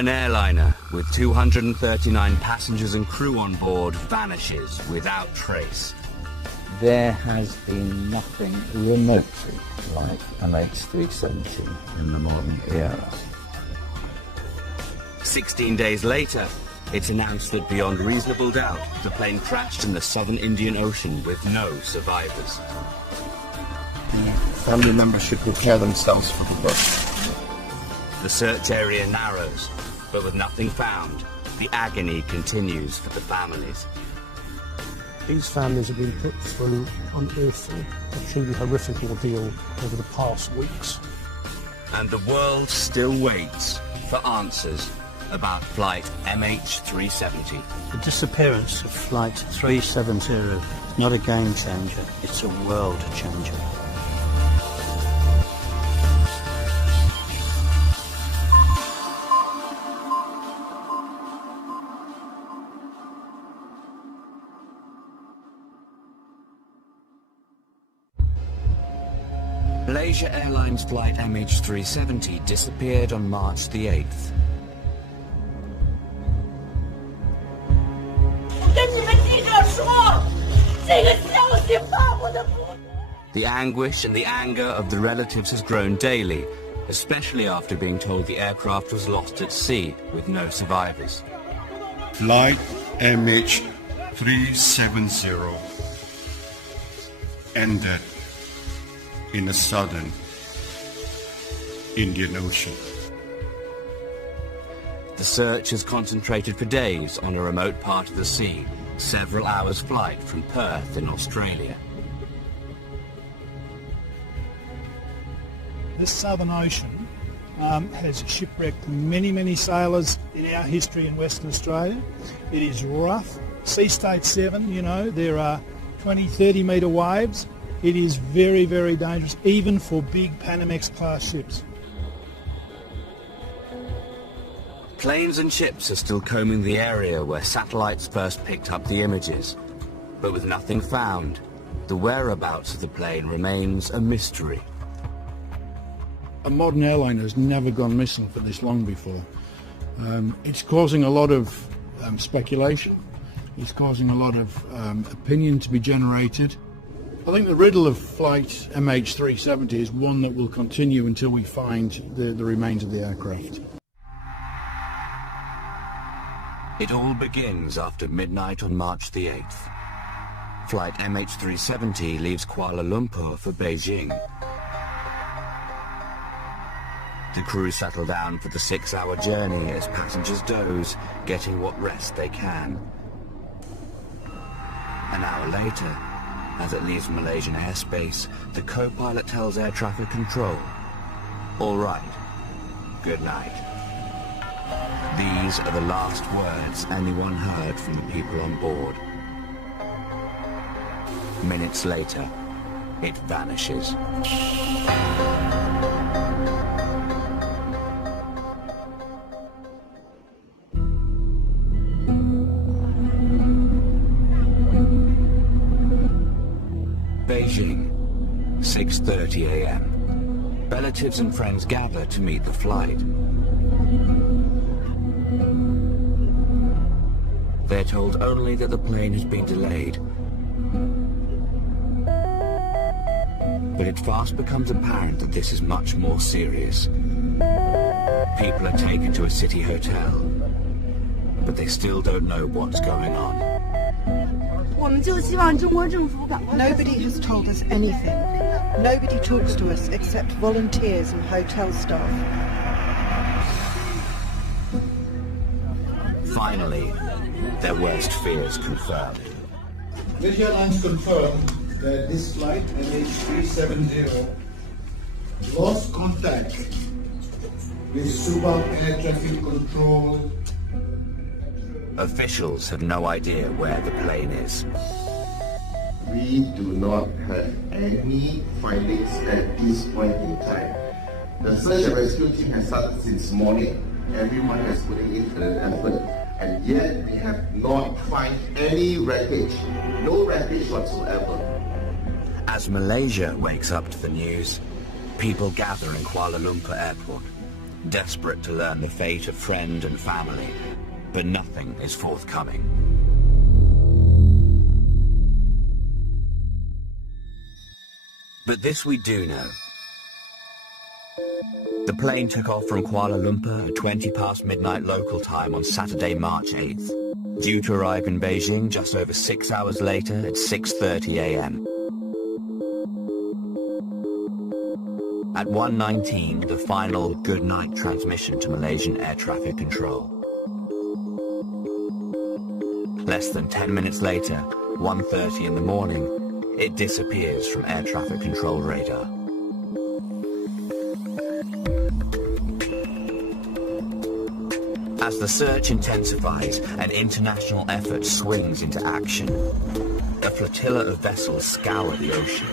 An airliner with 239 passengers and crew on board vanishes without trace. There has been nothing remotely like MH370 in the modern era. 16 days later, it's announced that beyond reasonable doubt, the plane crashed in the southern Indian Ocean with no survivors. The family members should prepare themselves for the worst. The search area narrows, but with nothing found, the agony continues for the families. These families have been put through unearthly, a truly horrific ordeal over the past weeks. And the world still waits for answers about Flight MH370. The disappearance of Flight 370 is not a game changer, it's a world changer. Malaysia Airlines Flight MH370 disappeared on March the 8th. The anguish and the anger of the relatives has grown daily, especially after being told the aircraft was lost at sea with no survivors. Flight MH370 ended in the southern Indian Ocean. The search has concentrated for days on a remote part of the sea, several hours' flight from Perth in Australia. This Southern Ocean has shipwrecked many sailors in our history in Western Australia. It is rough. Sea State 7, you know, there are 20-30 metre waves. It is very dangerous, even for big Panamax class ships. Planes and ships are still combing the area where satellites first picked up the images. But with nothing found, the whereabouts of the plane remains a mystery. A modern airliner has never gone missing for this long before. It's causing a lot of speculation. It's causing a lot of opinion to be generated. I think the riddle of Flight MH370 is one that will continue until we find the remains of the aircraft. It all begins after midnight on March the 8th. Flight MH370 leaves Kuala Lumpur for Beijing. The crew settle down for the 6-hour journey as passengers doze, getting what rest they can. An hour later, as it leaves Malaysian airspace, the co-pilot tells air traffic control, "All right, good night." These are the last words anyone heard from the people on board. Minutes later, it vanishes. Beijing, 6:30 a.m. Relatives and friends gather to meet the flight. They're told only that the plane has been delayed. But it fast becomes apparent that this is much more serious. People are taken to a city hotel, but they still don't know what's going on. Nobody has told us anything. Nobody talks to us except volunteers and hotel staff. Finally, their worst fears confirmed. Malaysia Airlines confirmed that this flight, MH370, lost contact with Subang Air Traffic Control. Officials have no idea where the plane is. We do not have any findings at this point in time. The search and rescue team has started since morning. Everyone has put in an effort, and yet we have not found any wreckage, no wreckage whatsoever. As Malaysia wakes up to the news, people gather in Kuala Lumpur Airport. desperate to learn the fate of friend and family, but nothing is forthcoming. But this we do know. The plane took off from Kuala Lumpur at 20 past midnight local time on Saturday, March 8th, due to arrive in Beijing just over 6 hours later at 6:30 a.m. At 1:19, the final good night transmission to Malaysian air traffic control. Less than 10 minutes later, 1:30 in the morning, it disappears from air traffic control radar. As the search intensifies and international effort swings into action, a flotilla of vessels scour the ocean.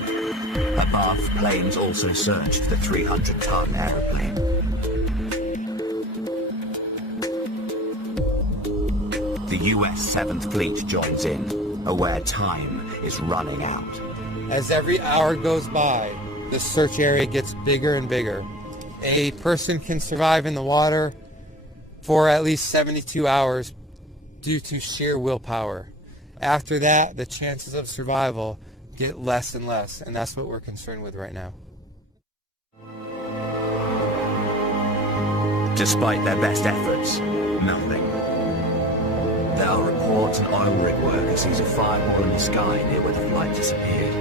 Above, planes also search for the 300-ton aeroplane. The US 7th Fleet joins in, aware time is running out. As every hour goes by, the search area gets bigger and bigger. A person can survive in the water for at least 72 hours due to sheer willpower. After that, the chances of survival get less and less, and that's what we're concerned with right now. Despite their best efforts, nothing. There are reports an oil rig worker sees a fireball in the sky near where the flight disappeared.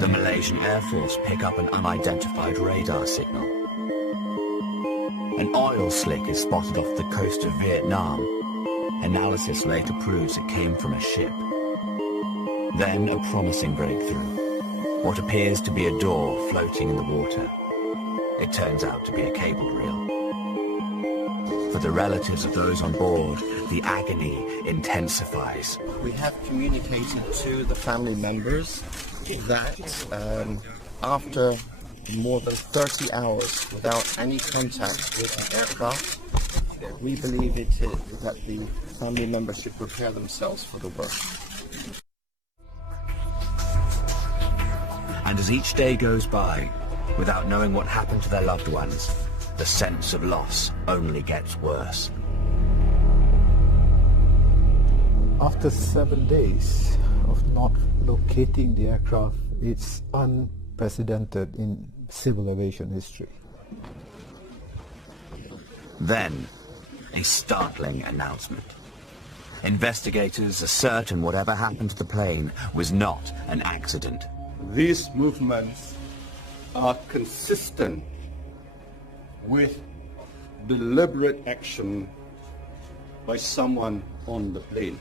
The Malaysian Air Force pick up an unidentified radar signal. An oil slick is spotted off the coast of Vietnam. Analysis later proves it came from a ship. Then a promising breakthrough. What appears to be a door floating in the water. It turns out to be a cable reel. For the relatives of those on board, the agony intensifies. We have communicated to the family members that after more than 30 hours without any contact with the aircraft, we believe that the family members should prepare themselves for the worst. And as each day goes by, without knowing what happened to their loved ones, the sense of loss only gets worse. After 7 days of not locating the aircraft, it's unprecedented in civil aviation history. Then, a startling announcement. Investigators are certain whatever happened to the plane was not an accident. These movements are consistent with deliberate action by someone on the plane.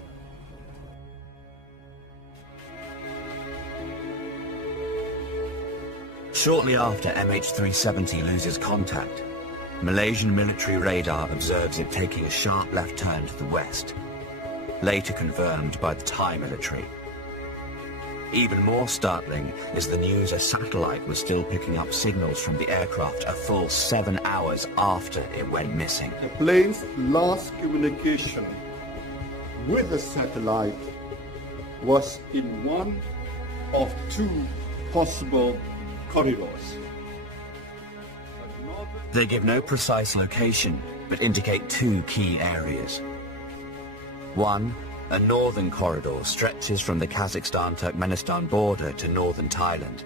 Shortly after MH370 loses contact, Malaysian military radar observes it taking a sharp left turn to the west, later confirmed by the Thai military. Even more startling is the news a satellite was still picking up signals from the aircraft a full 7 hours after it went missing. The plane's last communication with the satellite was in one of two possible corridors. They give no precise location, but indicate two key areas. One, a northern corridor stretches from the Kazakhstan-Turkmenistan border to northern Thailand.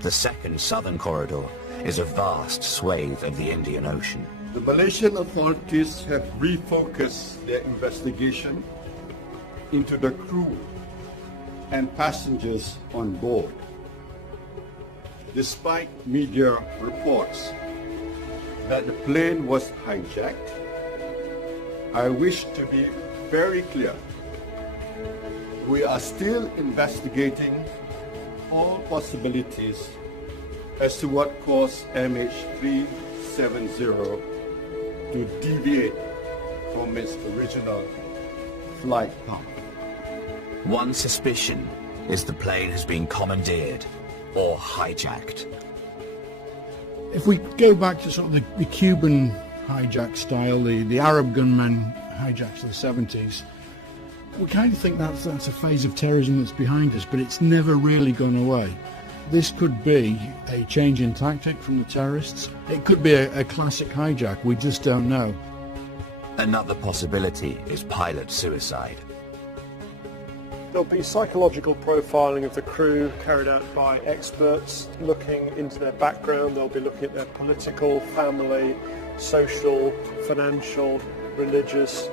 The second southern corridor is a vast swathe of the Indian Ocean. The Malaysian authorities have refocused their investigation into the crew and passengers on board. Despite media reports that the plane was hijacked, I wish to be very clear. We are still investigating all possibilities as to what caused MH370 to deviate from its original flight path. One suspicion is the plane has been commandeered or hijacked. If we go back to sort of the Cuban hijack style, the Arab gunmen hijacks of the 70s, we kind of think that's a phase of terrorism that's behind us, but it's never really gone away. This could be a change in tactic from the terrorists. It could be a classic hijack. We just don't know. Another possibility is pilot suicide. There'll be psychological profiling of the crew carried out by experts looking into their background. They'll be looking at their political, family, social, financial, religious,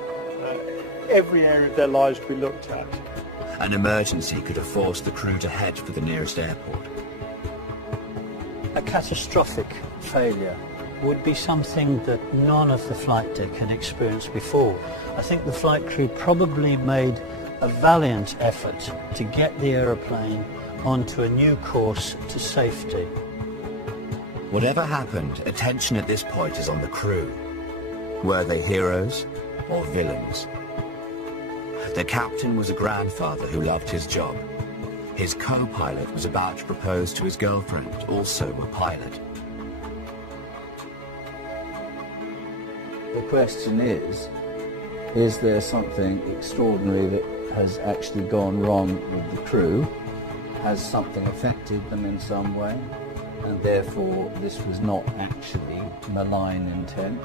every area of their lives to be looked at. An emergency could have forced the crew to head for the nearest airport. A catastrophic failure would be something that none of the flight deck had experienced before. I think the flight crew probably made a valiant effort to get the aeroplane onto a new course to safety. Whatever happened, attention at this point is on the crew. Were they heroes or villains? The captain was a grandfather who loved his job. His co-pilot was about to propose to his girlfriend, also a pilot. The question is there something extraordinary that has actually gone wrong with the crew? Has something affected them in some way? And therefore this was not actually malign intent?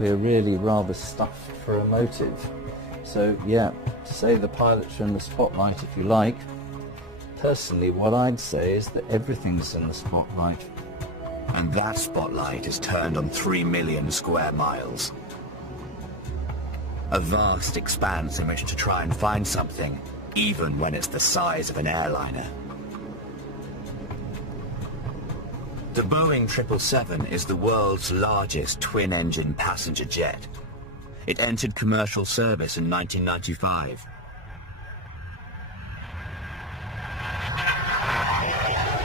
We're really rather stuffed for a motive. So yeah, to say the pilots are in the spotlight if you like, personally what I'd say is that everything's in the spotlight. And that spotlight is turned on 3 million square miles. A vast expanse in which to try and find something, even when it's the size of an airliner. The Boeing 777 is the world's largest twin-engine passenger jet. It entered commercial service in 1995.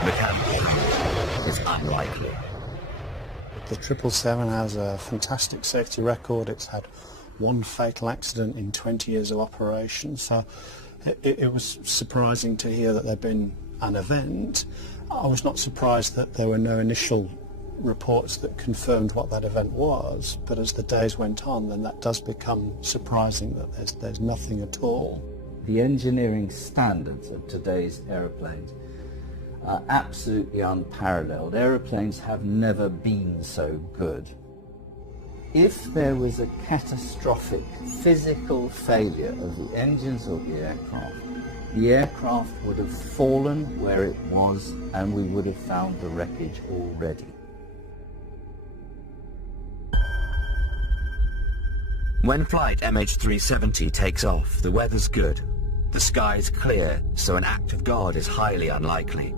Mechanical is unlikely. The 777 has a fantastic safety record. It's had one fatal accident in 20 years of operation, so it was surprising to hear that there'd been an event. I was not surprised that there were no initial reports that confirmed what that event was, but as the days went on, then that does become surprising that there's nothing at all. The engineering standards of today's aeroplanes are absolutely unparalleled. Aeroplanes have never been so good. If there was a catastrophic physical failure of the engines of the aircraft would have fallen where it was and we would have found the wreckage already. When flight MH370 takes off, the weather's good. The sky's clear, so an act of God is highly unlikely.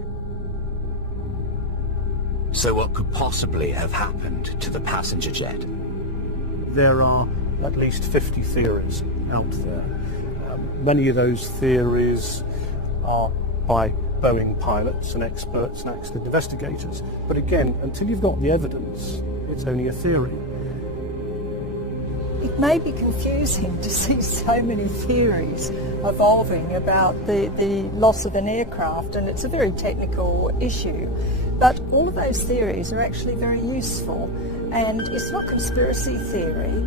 So what could possibly have happened to the passenger jet? There are at least 50 theories out there. Many of those theories are by Boeing pilots and experts and accident investigators. But again, until you've got the evidence, it's only a theory. It may be confusing to see so many theories evolving about the loss of an aircraft, and it's a very technical issue. But all of those theories are actually very useful, and it's not conspiracy theory,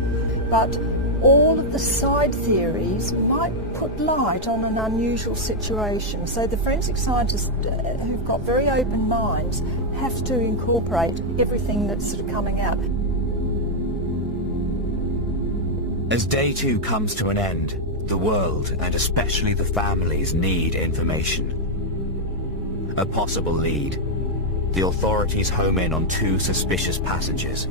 but all of the side theories might put light on an unusual situation. So the forensic scientists who've got very open minds have to incorporate everything that's sort of coming out. As day 2 comes to an end, the world, and especially the families, need information. A possible lead. The authorities home in on 2 suspicious passengers.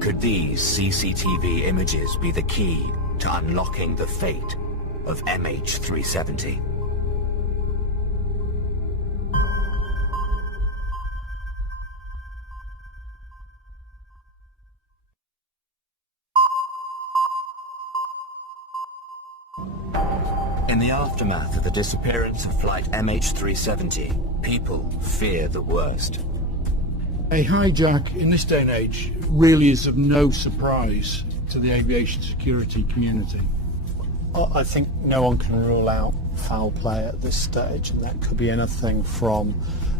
Could these CCTV images be the key to unlocking the fate of MH370? In the aftermath of the disappearance of flight MH370, people fear the worst. A hijack in this day and age really is of no surprise to the aviation security community. I think no one can rule out foul play at this stage, and that could be anything from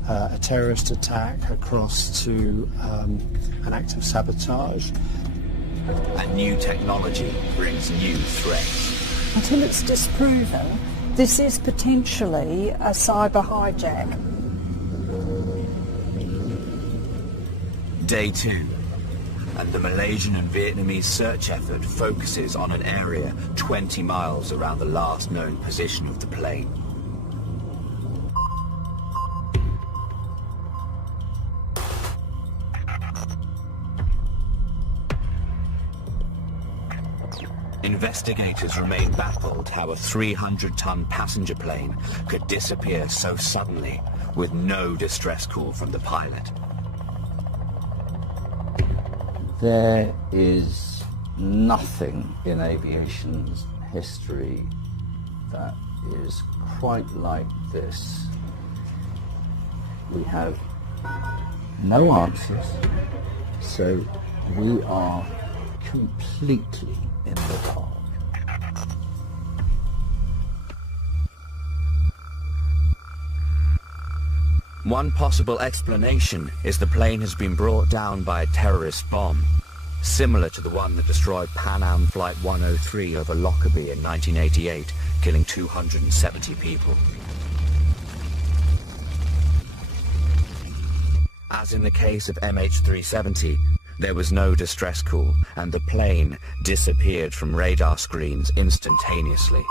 a terrorist attack across to an act of sabotage. And new technology brings new threats. Until it's disproven, this is potentially a cyber hijack. Day 2, and the Malaysian and Vietnamese search effort focuses on an area 20 miles around the last known position of the plane. Investigators remain baffled how a 300-ton passenger plane could disappear so suddenly with no distress call from the pilot. There is nothing in aviation's history that is quite like this. We have no answers, so we are completely in the dark. One possible explanation is the plane has been brought down by a terrorist bomb, similar to the one that destroyed Pan Am Flight 103 over Lockerbie in 1988, killing 270 people. As in the case of MH370, there was no distress call, and the plane disappeared from radar screens instantaneously.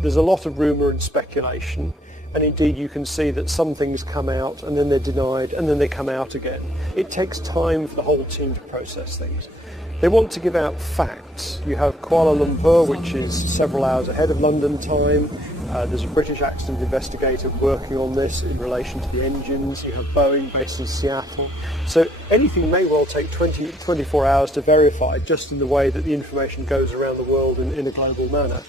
There's a lot of rumour and speculation, and indeed you can see that some things come out and then they're denied and then they come out again. It takes time for the whole team to process things. They want to give out facts. You have Kuala Lumpur, which is several hours ahead of London time. There's a British accident investigator working on this in relation to the engines. You have Boeing based in Seattle. So anything may well take 24 hours to verify, just in the way that the information goes around the world in a global manner.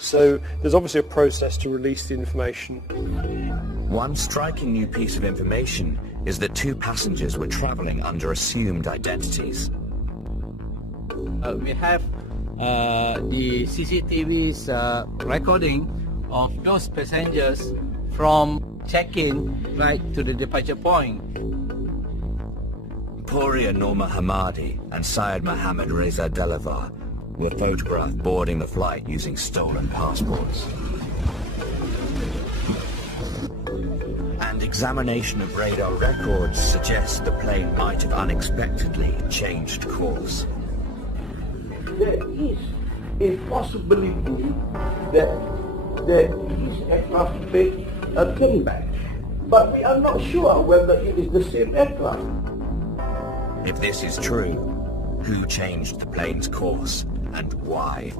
So there's obviously a process to release the information. One striking new piece of information is that 2 passengers were travelling under assumed identities. We have the CCTV's recording of those passengers from check-in right to the departure point. Pouria Norma Hamadi and Syed Mohammed Reza Delavar were photographed boarding the flight using stolen passports. And examination of radar records suggests the plane might have unexpectedly changed course. There is a possibility that this aircraft may turn back, but we are not sure whether it is the same aircraft. If this is true, who changed the plane's course and why?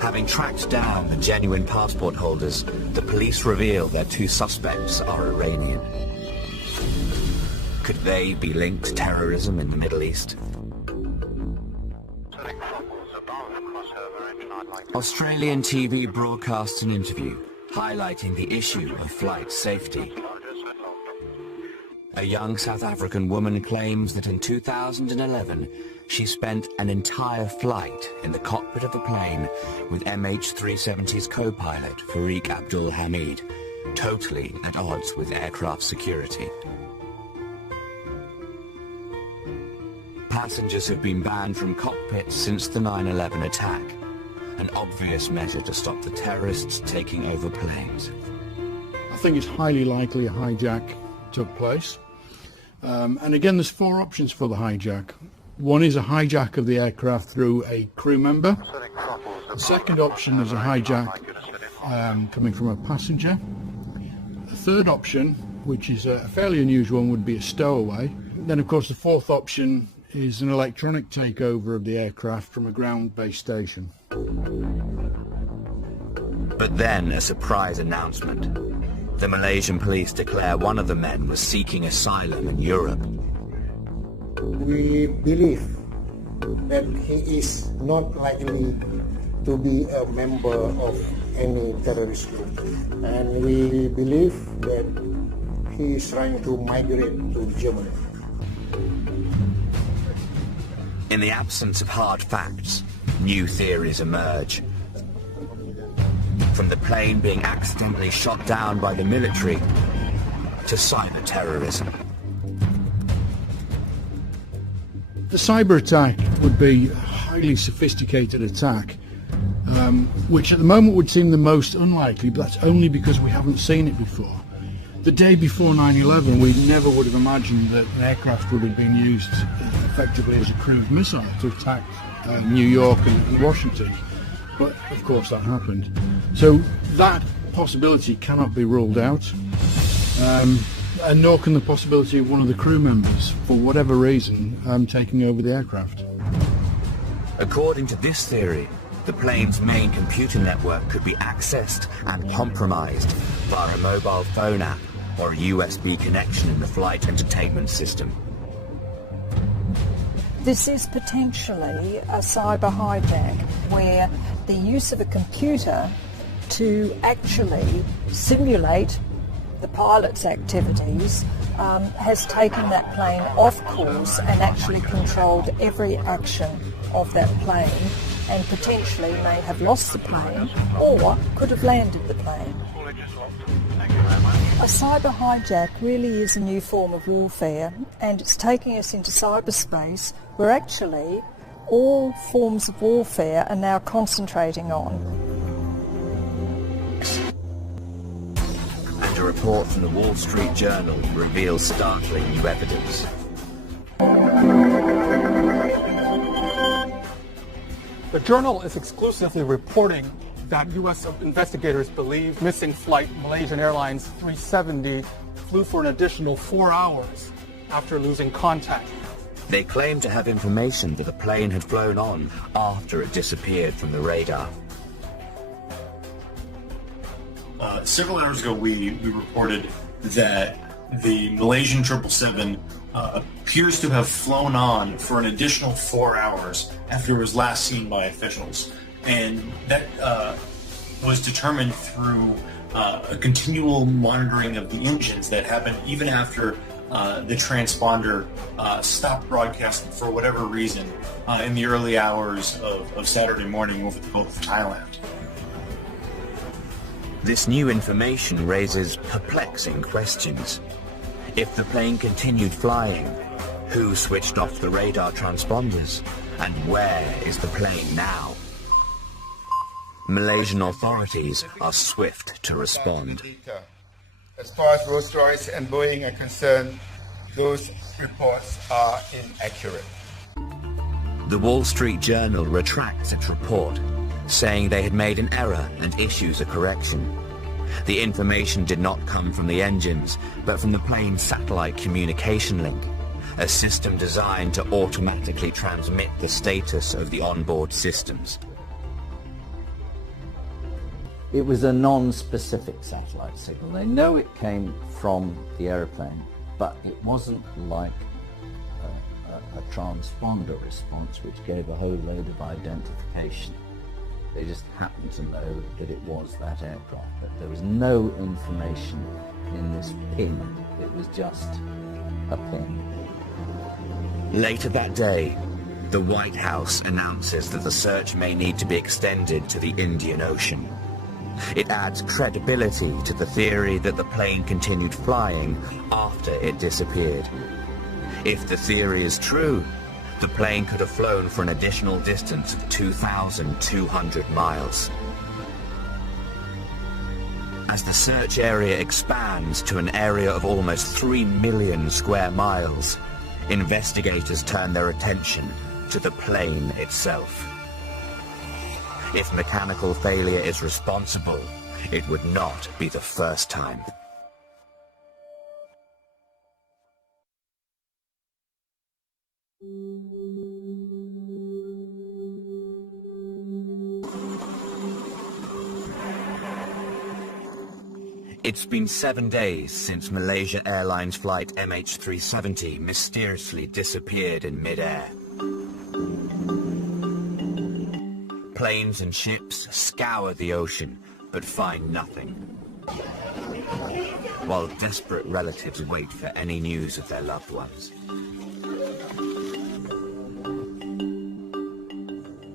Having tracked down the genuine passport holders, the police reveal their 2 suspects are Iranian. Could they be linked to terrorism in the Middle East? Australian TV broadcasts an interview highlighting the issue of flight safety. A young South African woman claims that in 2011 she spent an entire flight in the cockpit of a plane with MH370's co-pilot Fareeq Abdul Hamid, totally at odds with aircraft security. Passengers have been banned from cockpits since the 9/11 attack, an obvious measure to stop the terrorists taking over planes. I think it's highly likely a hijack took place. And again, there's 4 options for the hijack. One is a hijack of the aircraft through a crew member. The second option is a hijack coming from a passenger. The third option, which is a fairly unusual one, would be a stowaway. Then, of course, the 4th option is an electronic takeover of the aircraft from a ground-based station. But then a surprise announcement. The Malaysian police declare one of the men was seeking asylum in Europe. We believe that he is not likely to be a member of any terrorist group, and we believe that he is trying to migrate to Germany. In the absence of hard facts, new theories emerge. From the plane being accidentally shot down by the military to cyber terrorism. The cyber attack would be a highly sophisticated attack which at the moment would seem the most unlikely, but that's only because we haven't seen it before. The day before 9/11, we never would have imagined that an aircraft would have been used effectively as a cruise missile to attack New York and Washington. But of course that happened. So that possibility cannot be ruled out, and nor can the possibility of one of the crew members, for whatever reason, taking over the aircraft. According to this theory, the plane's main computer network could be accessed and compromised via a mobile phone app or a USB connection in the flight entertainment system. This is potentially a cyber hijack where the use of a computer to actually simulate the pilot's activities has taken that plane off course and actually controlled every action of that plane, and potentially may have lost the plane or could have landed the plane. A cyber hijack really is a new form of warfare, and it's taking us into cyberspace where actually all forms of warfare are now concentrating on. And a report from the Wall Street Journal reveals startling new evidence. The journal is exclusively reporting that U.S. investigators believe missing flight Malaysian Airlines 370 flew for an additional 4 hours after losing contact. They claim to have information that the plane had flown on after it disappeared from the radar. Several hours ago, we reported that the Malaysian 777 appears to have flown on for an additional 4 hours after it was last seen by officials. And that was determined through a continual monitoring of the engines that happened even after the transponder stopped broadcasting for whatever reason in the early hours of Saturday morning over the Gulf of Thailand. This new information raises perplexing questions. If the plane continued flying, who switched off the radar transponders? And where is the plane now? Malaysian authorities are swift to respond. As far as Rolls-Royce and Boeing are concerned, those reports are inaccurate. The Wall Street Journal retracts its report, saying they had made an error and issues a correction. The information did not come from the engines, but from the plane's satellite communication link, a system designed to automatically transmit the status of the onboard systems. It was a non-specific satellite signal. They know it came from the airplane, but it wasn't like a transponder response which gave a whole load of identification. They just happened to know that it was that aircraft, but there was no information in this pin. It was just a pin. Later that day, the White House announces that the search may need to be extended to the Indian Ocean. It adds credibility to the theory that the plane continued flying after it disappeared. If the theory is true, the plane could have flown for an additional distance of 2,200 miles. As the search area expands to an area of almost 3 million square miles, investigators turn their attention to the plane itself. If mechanical failure is responsible, it would not be the first time. It's been 7 days since Malaysia Airlines flight MH370 mysteriously disappeared in mid-air. Planes and ships scour the ocean, but find nothing, while desperate relatives wait for any news of their loved ones.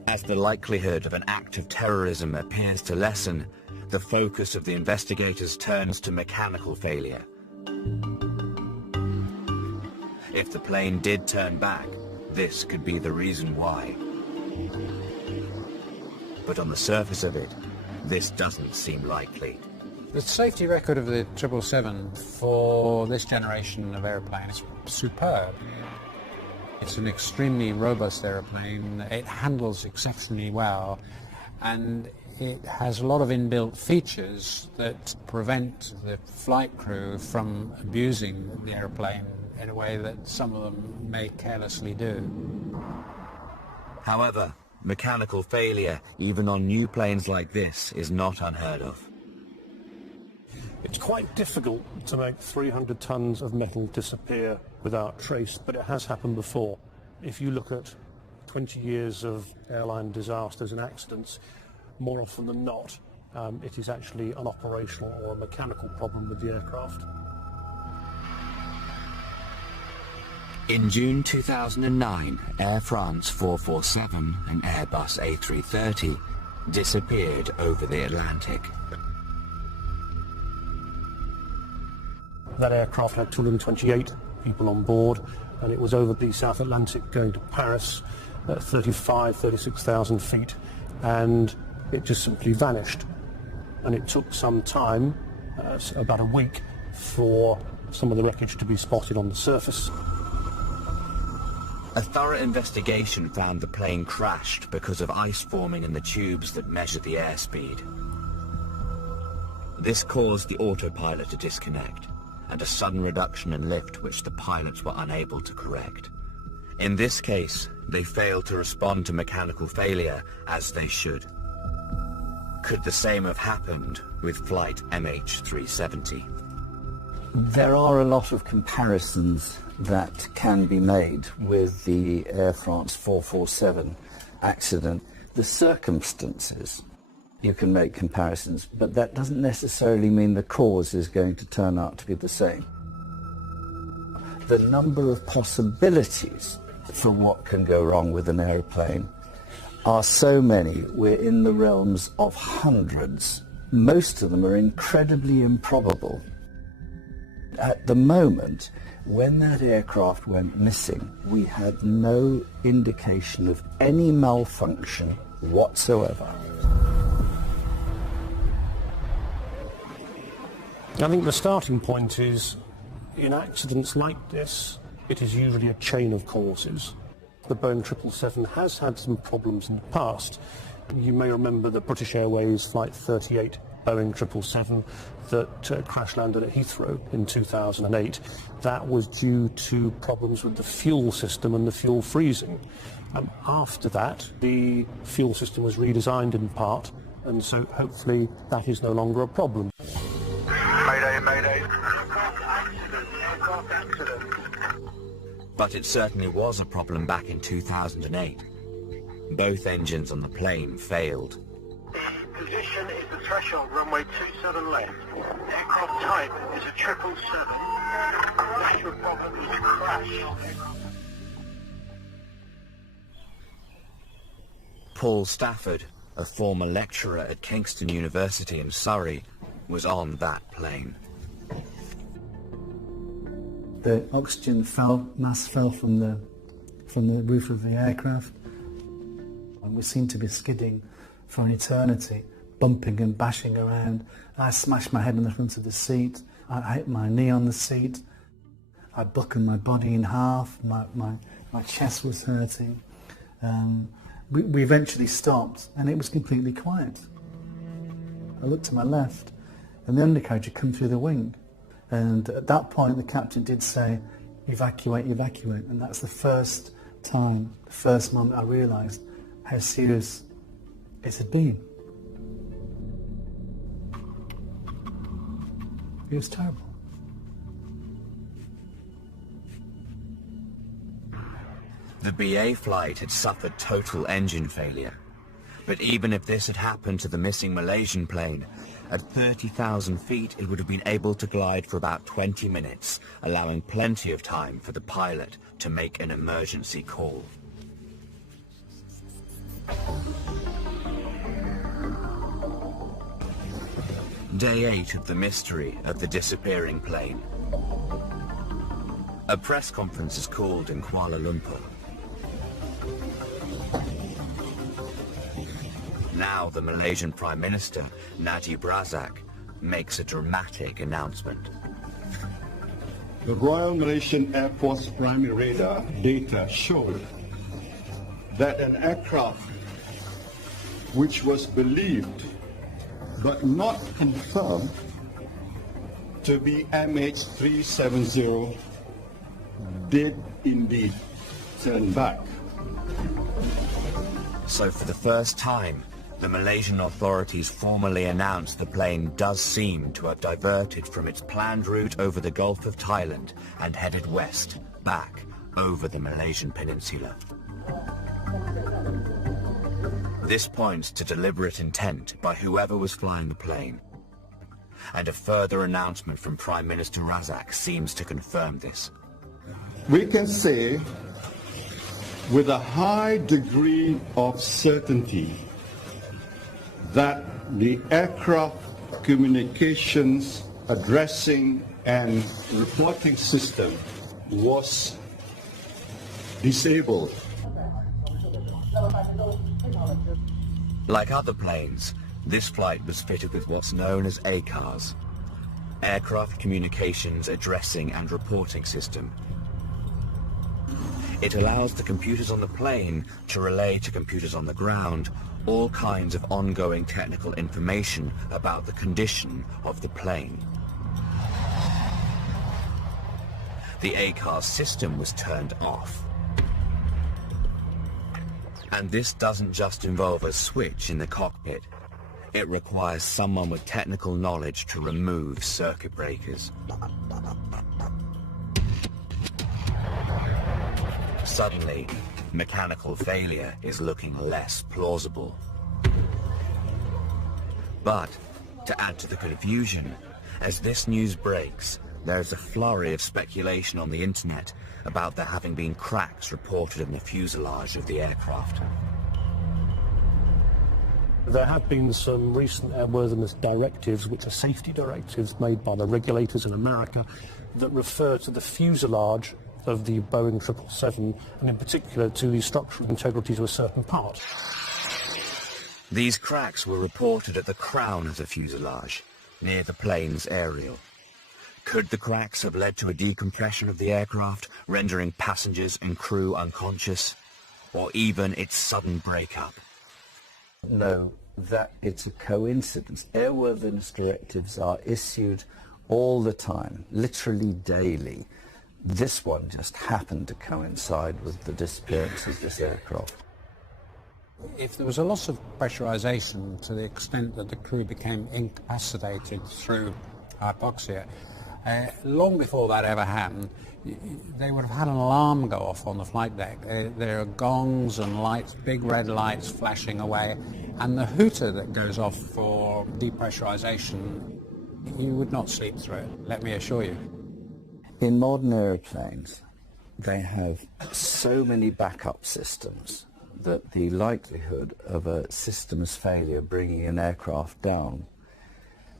As the likelihood of an act of terrorism appears to lessen, the focus of the investigators turns to mechanical failure. If the plane did turn back, this could be the reason why. but on the surface of it, this doesn't seem likely. The safety record of the 777 for this generation of aeroplane is superb. It's an extremely robust aeroplane, it handles exceptionally well, and it has a lot of inbuilt features that prevent the flight crew from abusing the aeroplane in a way that some of them may carelessly do. However, mechanical failure, even on new planes like this, is not unheard of. It's quite difficult to make 300 tons of metal disappear without trace, but it has happened before. If you look at 20 years of airline disasters and accidents, more often than not, it is actually an operational or a mechanical problem with the aircraft. In June 2009, Air France 447 and Airbus A330 disappeared over the Atlantic. That aircraft had 228 people on board, and it was over the South Atlantic going to Paris at 36,000 feet, and it just simply vanished. And it took some time, about a week, for some of the wreckage to be spotted on the surface. A thorough investigation found the plane crashed because of ice forming in the tubes that measure the airspeed. This caused the autopilot to disconnect, and a sudden reduction in lift which the pilots were unable to correct. In this case, they failed to respond to mechanical failure as they should. Could the same have happened with flight MH370? There are a lot of comparisons that can be made with the Air France 447 accident. The circumstances, you can make comparisons, but that doesn't necessarily mean the cause is going to turn out to be the same. The number of possibilities for what can go wrong with an aeroplane are so many. We're in the realms of hundreds. Most of them are incredibly improbable. At the moment, when that aircraft went missing, we had no indication of any malfunction whatsoever. I think the starting point is, in accidents like this, it is usually a chain of causes. The Boeing 777 has had some problems in the past. You may remember the British Airways Flight 38 Boeing 777 that crash-landed at Heathrow in 2008. That was due to problems with the fuel system and the fuel freezing. After that, the fuel system was redesigned in part, and so hopefully that is no longer a problem. Mayday, mayday. But it certainly was a problem back in 2008. Both engines on the plane failed. The position is the threshold, runway 27 left. Aircraft type is a 777. The actual problem is a crash. Paul Stafford, a former lecturer at Kingston University in Surrey, was on that plane. The oxygen mass fell from the roof of the aircraft, and we seemed to be skidding for an eternity, bumping and bashing around. I smashed my head on the front of the seat. I hit my knee on the seat. I buckled my body in half. My chest was hurting. We eventually stopped, and it was completely quiet. I looked to my left, and the undercarriage had come through the wing. And at that point, the captain did say, "Evacuate, evacuate." And that's the first time, the first moment I realised how serious it had been. It was terrible. The BA flight had suffered total engine failure. But even if this had happened to the missing Malaysian plane, at 30,000 feet it would have been able to glide for about 20 minutes, allowing plenty of time for the pilot to make an emergency call. Day 8 of the mystery of the disappearing plane. A press conference is called in Kuala Lumpur. Now the Malaysian Prime Minister, Najib Razak, makes a dramatic announcement. The Royal Malaysian Air Force primary radar data showed that an aircraft which was believed but not confirmed to be MH370 did indeed turn back. So for the first time, the Malaysian authorities formally announced the plane does seem to have diverted from its planned route over the Gulf of Thailand and headed west, back over the Malaysian peninsula. This points to deliberate intent by whoever was flying the plane. And a further announcement from Prime Minister Razak seems to confirm this. We can say with a high degree of certainty that the aircraft communications, addressing and reporting system was disabled. Like other planes, this flight was fitted with what's known as ACARS, Aircraft Communications Addressing and Reporting System. It allows the computers on the plane to relay to computers on the ground all kinds of ongoing technical information about the condition of the plane. The ACARS system was turned off. And this doesn't just involve a switch in the cockpit. It requires someone with technical knowledge to remove circuit breakers. Suddenly, mechanical failure is looking less plausible. But, to add to the confusion, as this news breaks, there is a flurry of speculation on the internet about there having been cracks reported in the fuselage of the aircraft. There have been some recent airworthiness directives, which are safety directives made by the regulators in America, that refer to the fuselage of the Boeing 777, and in particular to the structural integrity to a certain part. These cracks were reported at the crown of the fuselage, near the plane's aerial. Could the cracks have led to a decompression of the aircraft, rendering passengers and crew unconscious, or even its sudden breakup? No, that it's a coincidence. Airworthiness directives are issued all the time, literally daily. This one just happened to coincide with the disappearance of this aircraft. If there was a loss of pressurization to the extent that the crew became incapacitated through hypoxia, long before that ever happened, they would have had an alarm go off on the flight deck. There are gongs and lights, big red lights flashing away, and the hooter that goes off for depressurization, you would not sleep through it, let me assure you. In modern aeroplanes, they have so many backup systems that the likelihood of a system's failure bringing an aircraft down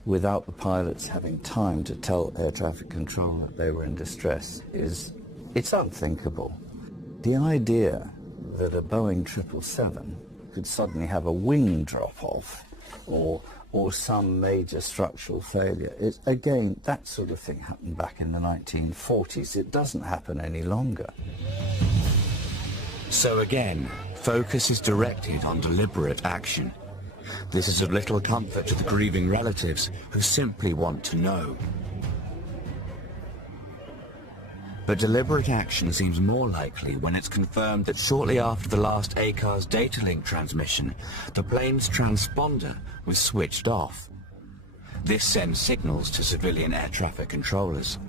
without the pilots having time to tell air traffic control that they were in distress it's unthinkable. The idea that a Boeing 777 could suddenly have a wing drop off or some major structural failure, again, that sort of thing happened back in the 1940s. It doesn't happen any longer. So again, focus is directed on deliberate action. This is of little comfort to the grieving relatives who simply want to know. But deliberate action seems more likely when it's confirmed that shortly after the last ACARS data link transmission, the plane's transponder was switched off. This sends signals to civilian air traffic controllers.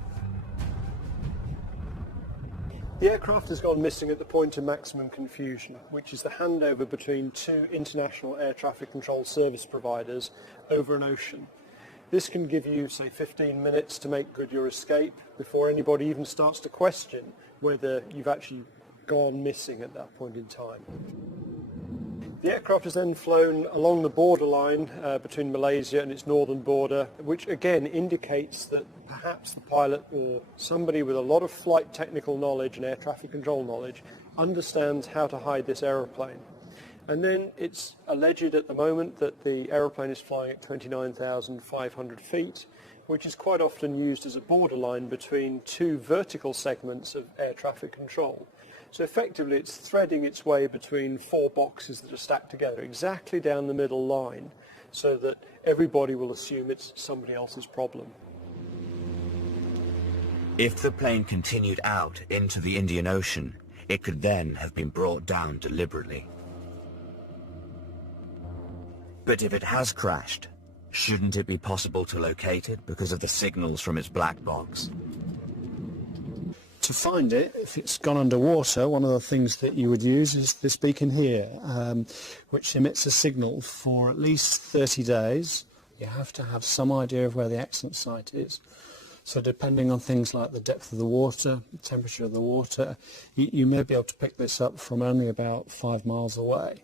The aircraft has gone missing at the point of maximum confusion, which is the handover between two international air traffic control service providers over an ocean. This can give you, say, 15 minutes to make good your escape before anybody even starts to question whether you've actually gone missing at that point in time. The aircraft is then flown along the borderline between Malaysia and its northern border, which again indicates that perhaps the pilot or somebody with a lot of flight technical knowledge and air traffic control knowledge understands how to hide this aeroplane. And then it's alleged at the moment that the aeroplane is flying at 29,500 feet, which is quite often used as a borderline between two vertical segments of air traffic control. So effectively it's threading its way between four boxes that are stacked together, exactly down the middle line, so that everybody will assume it's somebody else's problem. If the plane continued out into the Indian Ocean, it could then have been brought down deliberately. But if it has crashed, shouldn't it be possible to locate it because of the signals from its black box? To find it, if it's gone underwater, one of the things that you would use is this beacon here, which emits a signal for at least 30 days. You have to have some idea of where the accident site is. So depending on things like the depth of the water, the temperature of the water, you may be able to pick this up from only about 5 miles away.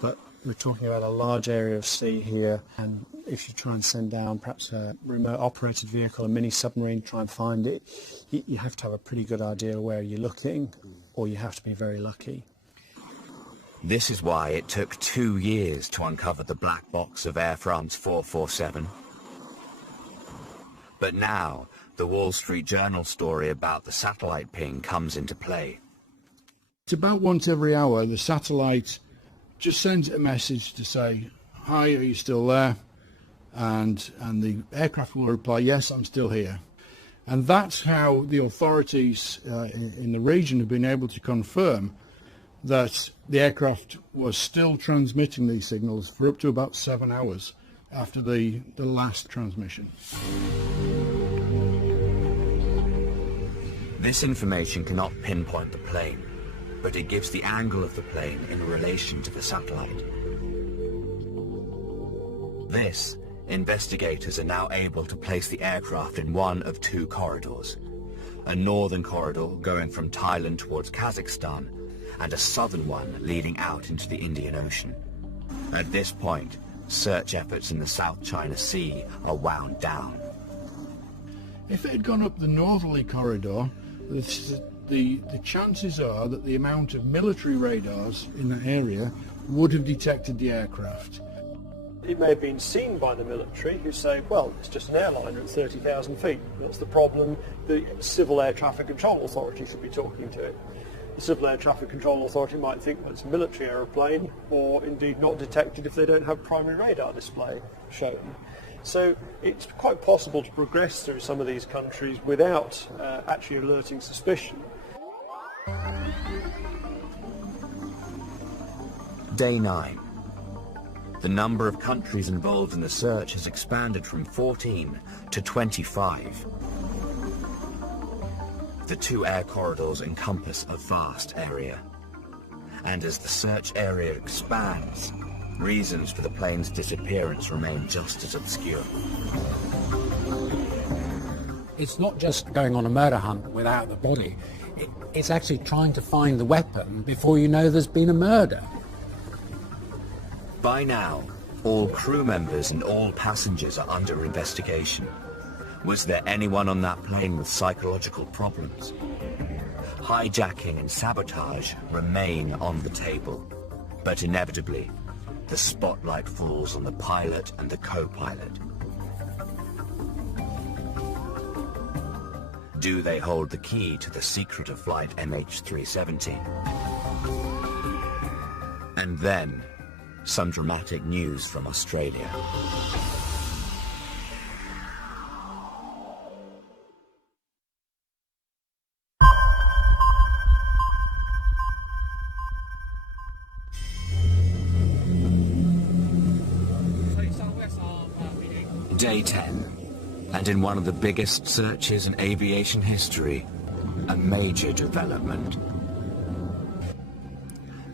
But we're talking about a large area of sea here, and if you try and send down perhaps a remote operated vehicle, a mini submarine, try and find it, you have to have a pretty good idea where you're looking, or you have to be very lucky. This is why it took 2 years to uncover the black box of Air France 447. But now, the Wall Street Journal story about the satellite ping comes into play. It's about once every hour the satellite just sends a message to say, "Hi, are you still there?" And the aircraft will reply, "Yes, I'm still here." And that's how the authorities in the region have been able to confirm that the aircraft was still transmitting these signals for up to about 7 hours after the last transmission. This information cannot pinpoint the plane, but it gives the angle of the plane in relation to the satellite. This, investigators are now able to place the aircraft in one of two corridors. A northern corridor going from Thailand towards Kazakhstan, and a southern one leading out into the Indian Ocean. At this point, search efforts in the South China Sea are wound down. If it had gone up the northerly corridor, the chances are that the amount of military radars in that area would have detected the aircraft. It may have been seen by the military, who say, well, it's just an airliner at 30,000 feet. That's the problem. The Civil Air Traffic Control Authority should be talking to it. The Civil Air Traffic Control Authority might think that it's a military aeroplane, or indeed not detected if they don't have primary radar display shown. So it's quite possible to progress through some of these countries without actually alerting suspicion. Day 9. The number of countries involved in the search has expanded from 14 to 25. The two air corridors encompass a vast area. And as the search area expands, reasons for the plane's disappearance remain just as obscure. It's not just going on a murder hunt without the body. It's actually trying to find the weapon before you know there's been a murder. By now, all crew members and all passengers are under investigation. Was there anyone on that plane with psychological problems? Hijacking and sabotage remain on the table, but inevitably, the spotlight falls on the pilot and the co-pilot. Do they hold the key to the secret of flight MH370? And then, some dramatic news from Australia. Day 10, and in one of the biggest searches in aviation history, a major development.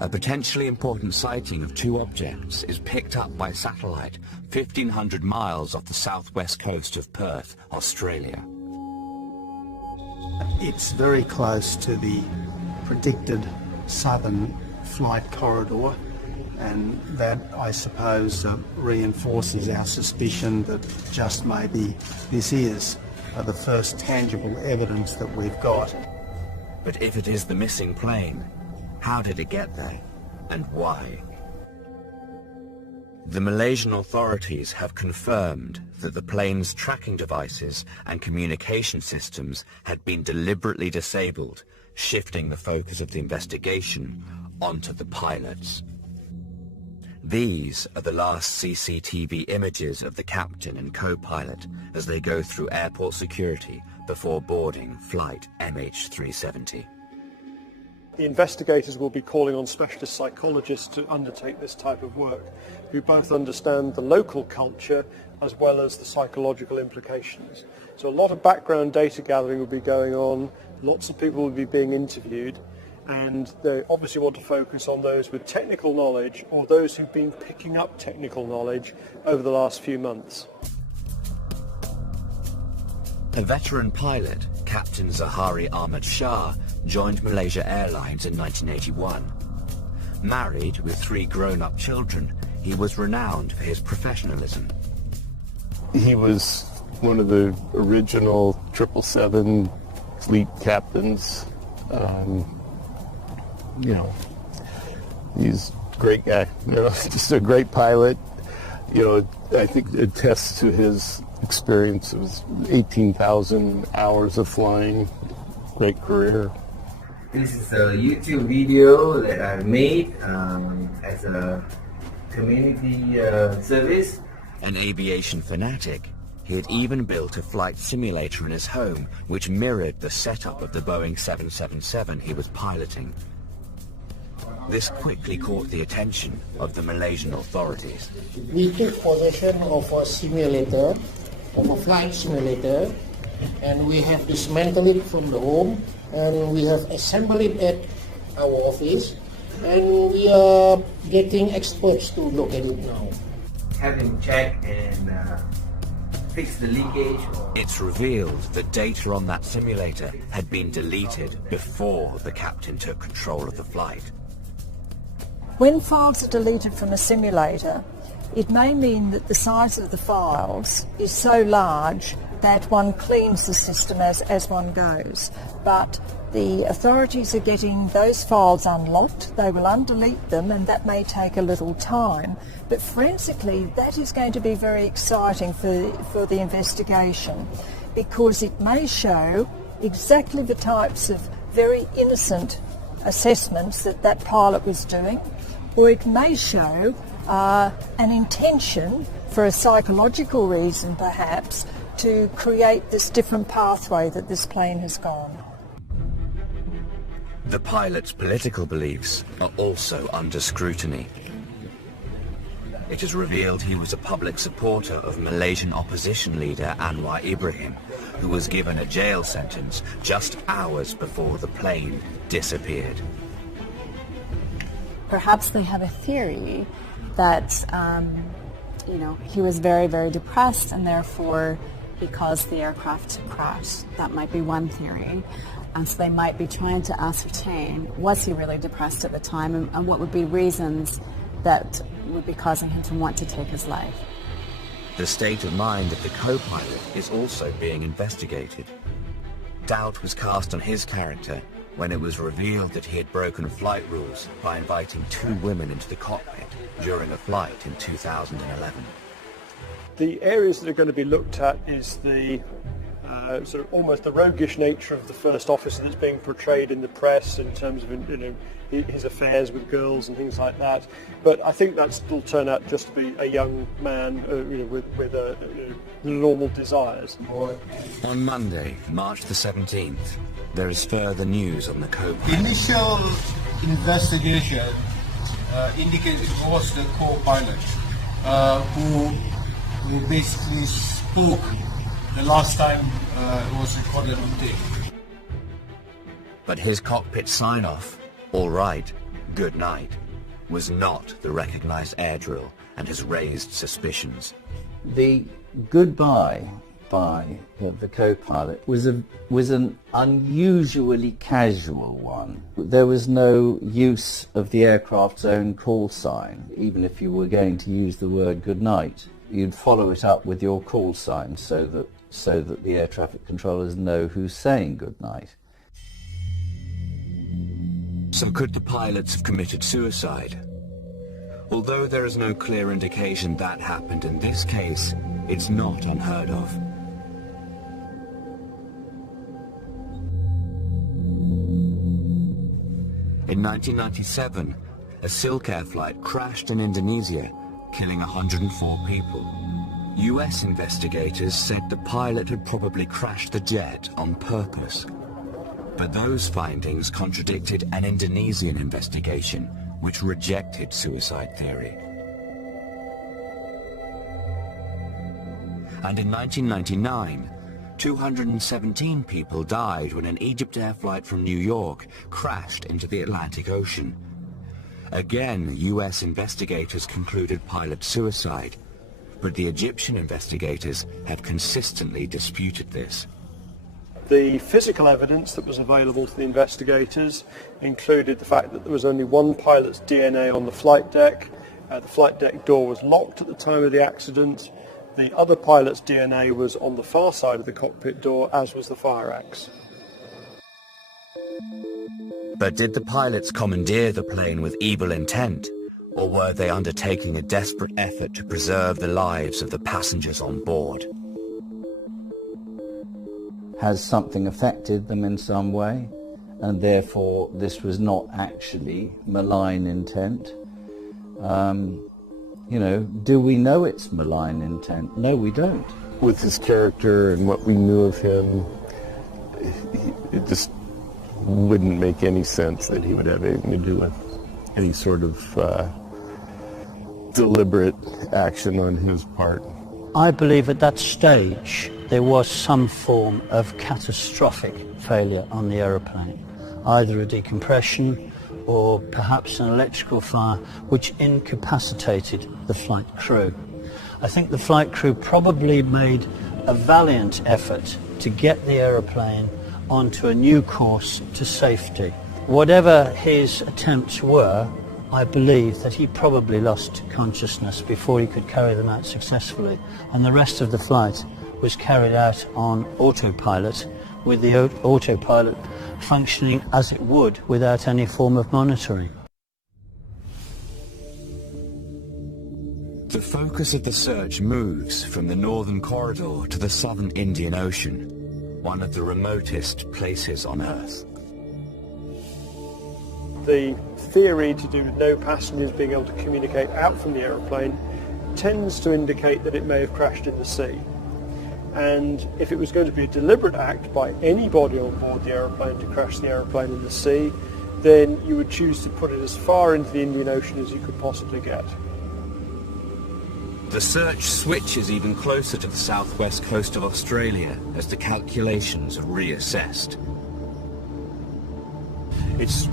A potentially important sighting of two objects is picked up by satellite 1,500 miles off the southwest coast of Perth, Australia. It's very close to the predicted southern flight corridor, and that, I suppose, reinforces our suspicion that just maybe this is the first tangible evidence that we've got. But if it is the missing plane, how did it get there, and why? The Malaysian authorities have confirmed that the plane's tracking devices and communication systems had been deliberately disabled, shifting the focus of the investigation onto the pilots. These are the last CCTV images of the captain and co-pilot as they go through airport security before boarding flight MH370. The investigators will be calling on specialist psychologists to undertake this type of work, who both understand the local culture as well as the psychological implications. So a lot of background data gathering will be going on, lots of people will be being interviewed, and they obviously want to focus on those with technical knowledge or those who've been picking up technical knowledge over the last few months. A veteran pilot, Captain Zahari Ahmad Shah, joined Malaysia Airlines in 1981. Married with 3 grown-up children, he was renowned for his professionalism. He was one of the original 777 fleet captains. He's a great guy, just a great pilot. I think it attests to his experience. It was 18,000 hours of flying, great career. This is a YouTube video that I made as a community service. An aviation fanatic, he had even built a flight simulator in his home which mirrored the setup of the Boeing 777 he was piloting. This quickly caught the attention of the Malaysian authorities. We took possession of a simulator, of a flight simulator, and we have dismantled it from the home, and we have assembled it at our office, and we are getting experts to look at it now. Having checked and fixed the leakage. It's revealed that data on that simulator had been deleted before the captain took control of the flight. When files are deleted from a simulator, it may mean that the size of the files is so large that one cleans the system as one goes. But the authorities are getting those files unlocked, they will undelete them, and that may take a little time. But forensically, that is going to be very exciting for the investigation, because it may show exactly the types of very innocent assessments that pilot was doing, or it may show an intention, for a psychological reason perhaps, to create this different pathway that this plane has gone. The pilot's political beliefs are also under scrutiny. It is revealed he was a public supporter of Malaysian opposition leader Anwar Ibrahim, who was given a jail sentence just hours before the plane disappeared. Perhaps they have a theory that, he was very, very depressed, and therefore, because the aircraft crashed, that might be one theory. And so they might be trying to ascertain, was he really depressed at the time, and what would be reasons that would be causing him to want to take his life. The state of mind of the co-pilot is also being investigated. Doubt was cast on his character when it was revealed that he had broken flight rules by inviting 2 women into the cockpit during a flight in 2011. The areas that are going to be looked at is the sort of almost the roguish nature of the first officer that's being portrayed in the press in terms of his affairs with girls and things like that. But I think that will turn out just to be a young man with normal desires. On Monday, March the 17th, there is further news on the co-pilot. Initial investigation indicates it was the co-pilot who basically spoke the last time it was recorded on tape. But his cockpit sign-off, "All right, good night," was not the recognized air drill and has raised suspicions. The goodbye by the co-pilot was an unusually casual one. There was no use of the aircraft's own call sign. Even if you were going to use the word good night, you'd follow it up with your call sign so that the air traffic controllers know who's saying good night. So could the pilots have committed suicide? Although there is no clear indication that happened in this case, it's not unheard of. In 1997, a Silk Air flight crashed in Indonesia, killing 104 people. US investigators said the pilot had probably crashed the jet on purpose. But those findings contradicted an Indonesian investigation, which rejected suicide theory. And in 1999, 217 people died when an Egypt Air flight from New York crashed into the Atlantic Ocean. Again, US investigators concluded pilot suicide, but the Egyptian investigators have consistently disputed this. The physical evidence that was available to the investigators included the fact that there was only one pilot's DNA on the flight deck. The flight deck door was locked at the time of the accident. The other pilot's DNA was on the far side of the cockpit door, as was the fire axe. But did the pilots commandeer the plane with evil intent, or were they undertaking a desperate effort to preserve the lives of the passengers on board? Has something affected them in some way, and therefore this was not actually malign intent? You know, do we know it's malign intent? No, we don't. With his character and what we knew of him, it just wouldn't make any sense that he would have anything to do with any sort of deliberate action on his part. I believe at that stage there was some form of catastrophic failure on the aeroplane, either a decompression or perhaps an electrical fire which incapacitated the flight crew. I think the flight crew probably made a valiant effort to get the aeroplane onto a new course to safety. Whatever his attempts were, I believe that he probably lost consciousness before he could carry them out successfully, and the rest of the flight was carried out on autopilot, with the autopilot functioning as it would without any form of monitoring. The focus of the search moves from the northern corridor to the southern Indian Ocean, one of the remotest places on Earth. The theory to do with no passengers being able to communicate out from the aeroplane tends to indicate that it may have crashed in the sea. And if it was going to be a deliberate act by anybody on board the aeroplane to crash the aeroplane in the sea, then you would choose to put it as far into the Indian Ocean as you could possibly get. The search switches even closer to the southwest coast of Australia as the calculations are reassessed. It's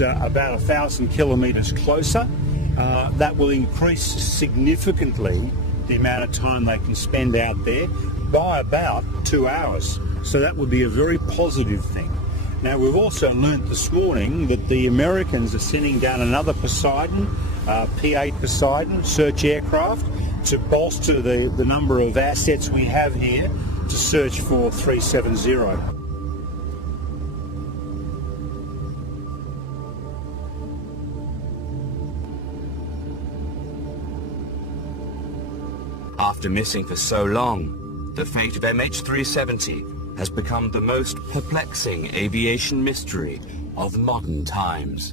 about 1,000 kilometres closer. That will increase significantly the amount of time they can spend out there by about 2 hours. So that would be a very positive thing. Now, we've also learnt this morning that the Americans are sending down another Poseidon, P-8 Poseidon search aircraft to bolster the number of assets we have here to search for 370. After missing for so long, the fate of MH370 has become the most perplexing aviation mystery of modern times.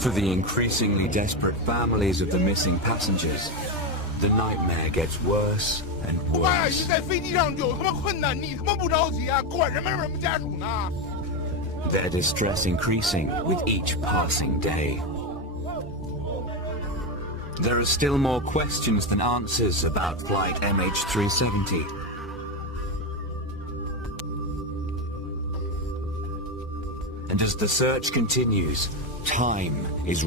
For the increasingly desperate families of the missing passengers, the nightmare gets worse and worse. Their distress increasing with each passing day. There are still more questions than answers about flight MH370. And as the search continues, time is